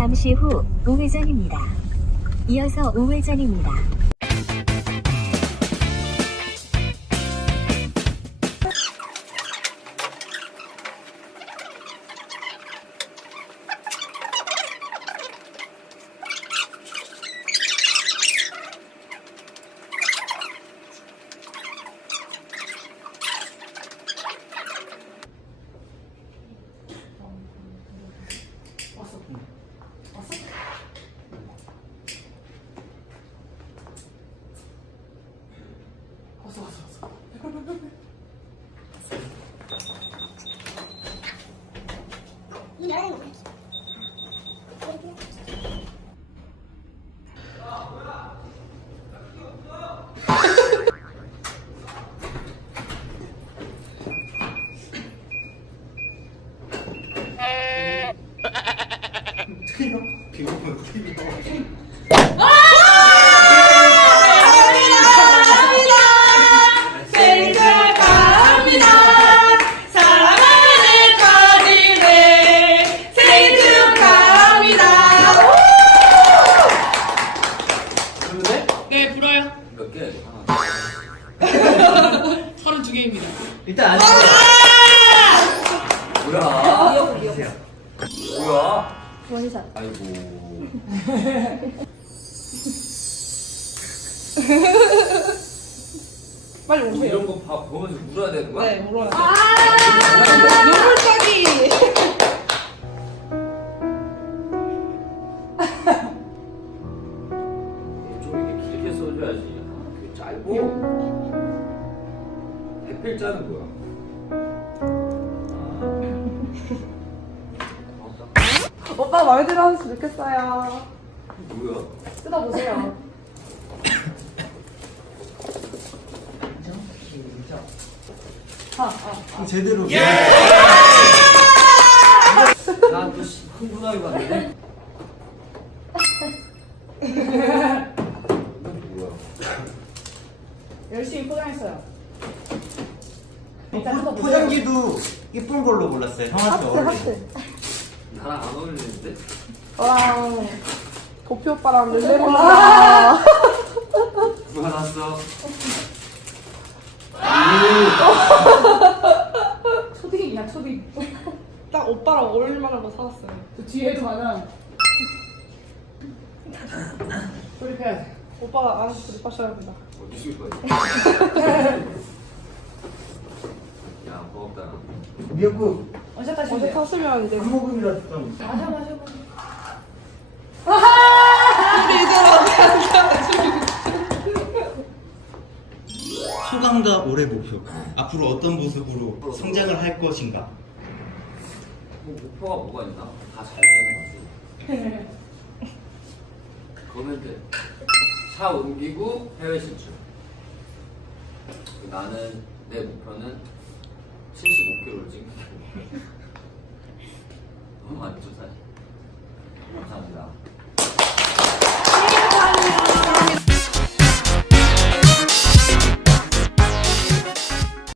잠시 후 우회전입니다. 이어서 우회전입니다. 생일 32개입니다. 일단 안 뭐야? 뭐야? 원샷. 아이고. 빨리 뭐 오세요. 이런 거 봐, 보면서 울어야 되는 거야? 네, 울어요. 눈물 짜기. 좀 이렇게 길게 써줘야지. 아, 그게 짧고. 대필 짜는 거야. 아. 오빠 마음에 들어 하셨으면 좋겠어요. 뭐야? 뜯어보세요. 제대로 난또 흥분하게 뭐야? 열심히 포장했어요. 포- 포장지도 이쁜 걸로 골랐어요. 형한테 어울리는. 나랑 안 어울리는데? 와, 도표 오빠랑 룰레몰라. 누가 났어? 초딩이야, 초딩. 딱 오빠랑 어울릴 만한 거 사왔어요. 그 뒤에도 하나. 조립해야 돼. 오빠가 알아서 조립하셔야 된다. 어디 줄 거야? 야, 고맙다. 미역국 원샷 하시면 어제 탔으면 이제. 한모금이라도 좀. 마셔, 마셔, 마셔. 소감과 올해 목표. 앞으로 어떤 모습으로 성장을 할 것인가? 뭐 목표가 뭐가 있나? 다 잘 되는 거지. 그러면 돼. 차 옮기고 해외 진출. 나는 내 목표는 75kg를 찍는 거. 너무 많죠 사실. 감사합니다.